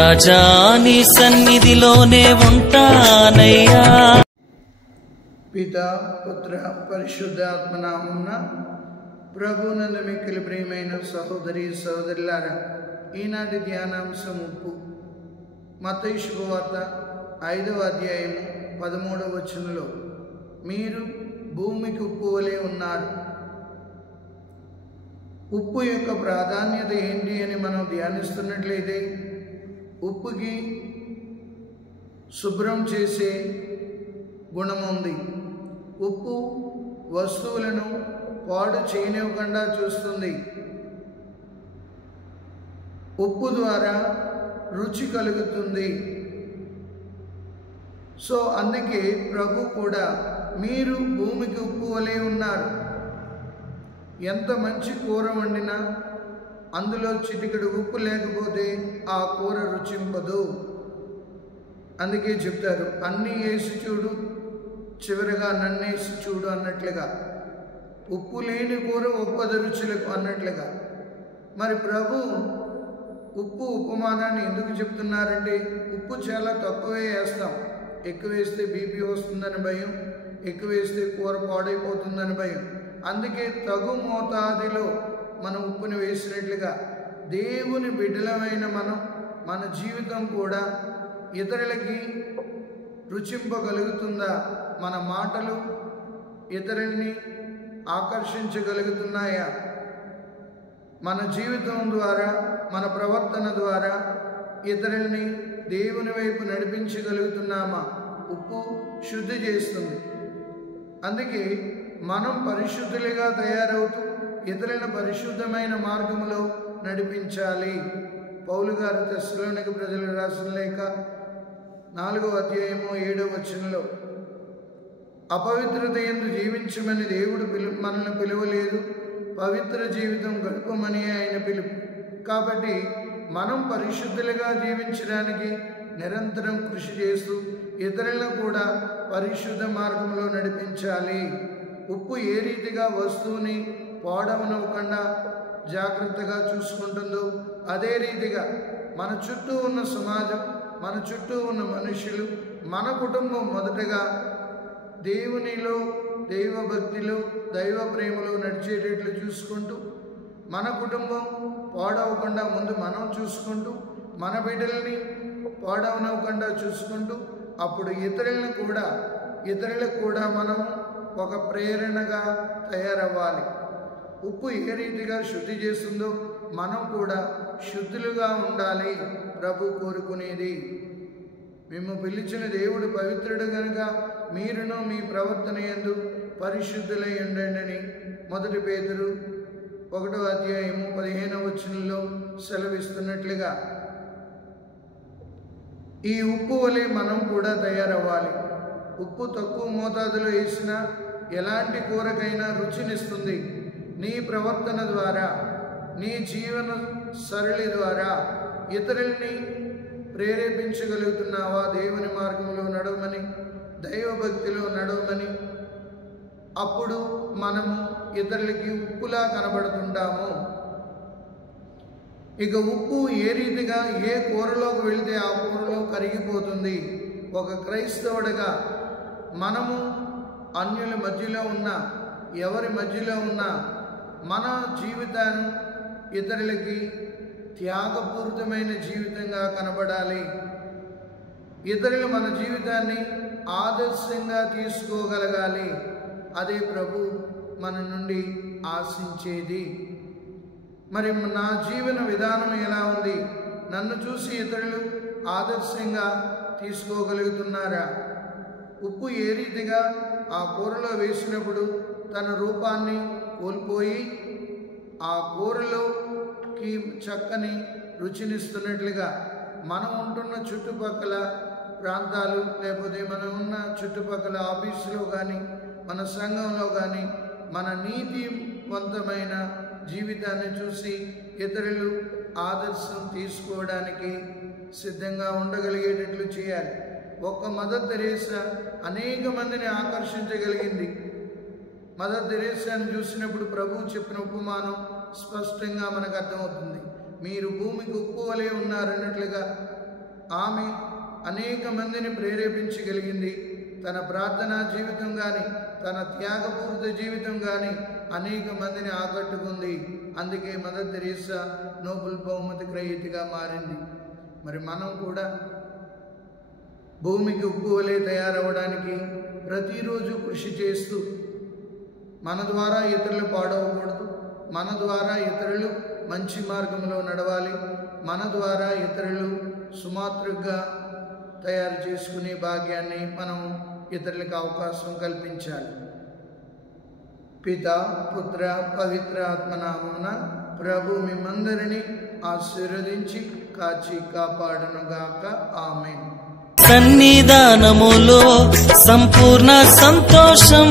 రాజా నీ సన్నిధిలోనే ఉంటానయ్యా. పితా పుత్ర పరిశుద్ధాత్మ నామమున ప్రభువునందు మిక్కిలి ప్రియమైన సహోదరి సహోదరులారా, ఈనాటి ధ్యానాంశం ఉప్పు. మత్తయి శుభవార్త 5వ అధ్యాయము 13వ వచనంలో మీరు భూమికి ఉప్పు వలె ఉన్నారు. ఉప్పు యొక్క ప్రాధాన్యత ఏంటి అని మనం ధ్యానిస్తున్నట్లయితే, ఉప్పుకి శుభ్రం చేసే గుణం ఉంది. ఉప్పు వస్తువులను పాడు చేయనివ్వకుండా చూస్తుంది. ఉప్పు ద్వారా రుచి కలుగుతుంది. సో అందుకే ప్రభు కూడా మీరు భూమికి ఉప్పు వలె ఉన్నారు. ఎంత మంచి కూర వండినా అందులో చిటికెడు ఉప్పు లేకపోతే ఆ కూర రుచింపదు. అందుకే చెప్తారు, అన్నీ వేసి చూడు, చివరిగా నన్నేసి చూడు అన్నట్లుగా. ఉప్పు లేని కూర ఒప్పదు రుచులకు అన్నట్లుగా. మరి ప్రభు ఉప్పు ఉపమానాన్ని ఎందుకు చెప్తున్నారంటే, ఉప్పు చాలా తక్కువే వేస్తాం. ఎక్కువ వేస్తే బీపీ వస్తుందని భయం, ఎక్కువ వేస్తే కూర పాడైపోతుందని భయం. అందుకే తగు మోతాదులో మనం ఉప్పుని వేసినట్లుగా దేవుని బిడ్డలమైన మన జీవితం కూడా ఇతరులకి రుచింపగలుగుతుందా? మన మాటలు ఇతరుల్ని ఆకర్షించగలుగుతున్నాయా? మన జీవితం ద్వారా, మన ప్రవర్తన ద్వారా ఇతరుల్ని దేవుని వైపు నడిపించగలుగుతున్నామా? ఉప్పు శుద్ధి చేస్తుంది. అందుకే మనం పరిశుద్ధులుగా తయారవుతూ ఇతరులను పరిశుద్ధమైన మార్గంలో నడిపించాలి. పౌలు గారు తెస్సలోనిక ప్రజలకు రాసిన లేఖ 4వ అధ్యాయము 7వ వచనంలో, అపవిత్రత యందు జీవించమని దేవుడు మనల్ని పిలువలేదు, పవిత్ర జీవితం గడపమని ఆయన పిలుపు. కాబట్టి మనం పరిశుద్ధులుగా జీవించడానికి నిరంతరం కృషి చేస్తూ ఇతరులను కూడా పరిశుద్ధ మార్గంలో నడిపించాలి. ఉప్పు ఏ రీతిగా వస్తువుని పాడవనివ్వకుండా జాగ్రత్తగా చూసుకుంటుందో, అదే రీతిగా మన చుట్టూ ఉన్న సమాజం, మన చుట్టూ ఉన్న మనుషులు, మన కుటుంబం మొదటగా దేవునిలో, దైవభక్తిలో, దైవ ప్రేమలో నడిచేటట్లు చూసుకుంటూ, మన కుటుంబం పాడవకుండా ముందు మనం చూసుకుంటూ, మన బిడ్డల్ని పాడవనవ్వకుండా చూసుకుంటూ, అప్పుడు ఇతరులకు కూడా మనం ఒక ప్రేరణగా తయారవ్వాలి. ఉప్పు ఏ రీతిగా శుద్ధి చేస్తుందో మనం కూడా శుద్ధులుగా ఉండాలి ప్రభు కోరుకునేది. మేము పిలిచిన దేవుడు పవిత్రుడు గనుక మీరును మీ ప్రవర్తన యందు పరిశుద్ధులై ఉండండి అని 1 పేతురు 1వ అధ్యాయము 15వ వచనంలో సెలవిస్తున్నట్లుగా ఈ ఉప్పు వలె మనం కూడా తయారవ్వాలి. ఉప్పు తక్కువ మోతాదులో వేసినా ఎలాంటి కూరకైనా రుచినిస్తుంది. నీ ప్రవర్తన ద్వారా, నీ జీవన సరళి ద్వారా ఇతరుల్ని ప్రేరేపించగలుగుతున్నావా? దేవుని మార్గంలో నడవమని, దైవభక్తిలో నడవమని. అప్పుడు మనము ఇతరులకి ఉప్పులా కనబడుతుంటాము. ఇక ఉప్పు ఏ రీతిగా ఏ కూరలోకి వెళితే ఆ కూరలో కరిగిపోతుంది. ఒక క్రైస్తవుడిగా మనము అన్యుల మధ్యలో ఉన్నా, ఎవరి మధ్యలో ఉన్నా, మన జీవితాన్ని ఇతరులకి త్యాగపూరితమైన జీవితంగా కనబడాలి. ఇతరులు మన జీవితాన్ని ఆదర్శంగా తీసుకోగలగాలి. అదే ప్రభు మన నుండి ఆశించేది. మరి నా జీవన విధానం ఎలా ఉంది? నన్ను చూసి ఇతరులు ఆదర్శంగా తీసుకోగలుగుతున్నారా? ఉప్పు ఏ రీతిగా ఆ కూరలో వేసినప్పుడు తన రూపాన్ని కోల్పోయి ఆ కూరలోకి చక్కని రుచినిస్తున్నట్లుగా మనం ఉంటున్న చుట్టుపక్కల ప్రాంతాలు, లేకపోతే మనం ఉన్న చుట్టుపక్కల ఆఫీసులో కానీ, మన సంఘంలో కానీ మన నీతివంతమైన జీవితాన్ని చూసి ఇతరులు ఆదర్శం తీసుకోవడానికి సిద్ధంగా ఉండగలిగేటట్లు చేయాలి. ఒక్క మదర్ తెరేసా అనేక మందిని ఆకర్షించగలిగింది. మదర్ తెరేసాను చూసినప్పుడు ప్రభువు చెప్పిన ఉపమానం స్పష్టంగా మనకు అర్థమవుతుంది. మీరు భూమికి ఉప్పు వలె ఉన్నారన్నట్లుగా ఆమె అనేక మందిని ప్రేరేపించగలిగింది. తన ప్రార్థనా జీవితం కానీ, తన త్యాగపూరిత జీవితం కానీ అనేక మందిని ఆకట్టుకుంది. అందుకే మదర్ తెరీసా నోబెల్ బహుమతి గ్రహీతగా మారింది. మరి మనం కూడా భూమికి ఉప్పు వలె తయారవడానికి ప్రతిరోజు కృషి చేస్తూ మన ద్వారా ఇతరులు పాడవకూడదు, మన ద్వారా ఇతరులు మంచి మార్గంలో నడవాలి, మన ద్వారా ఇతరులు సుమాతృగా తయారు చేసుకునే భాగ్యాన్ని మనం ఇతరులకు అవకాశం కల్పించాలి. పిత, పుత్ర, పవిత్ర ఆత్మనామమున ప్రభు మిమ్మందరినీ ఆశీర్వదించి కాచి కాపాడునుగాక. ఆమేన్. సన్నిధానములో సంపూర్ణ సంతోషం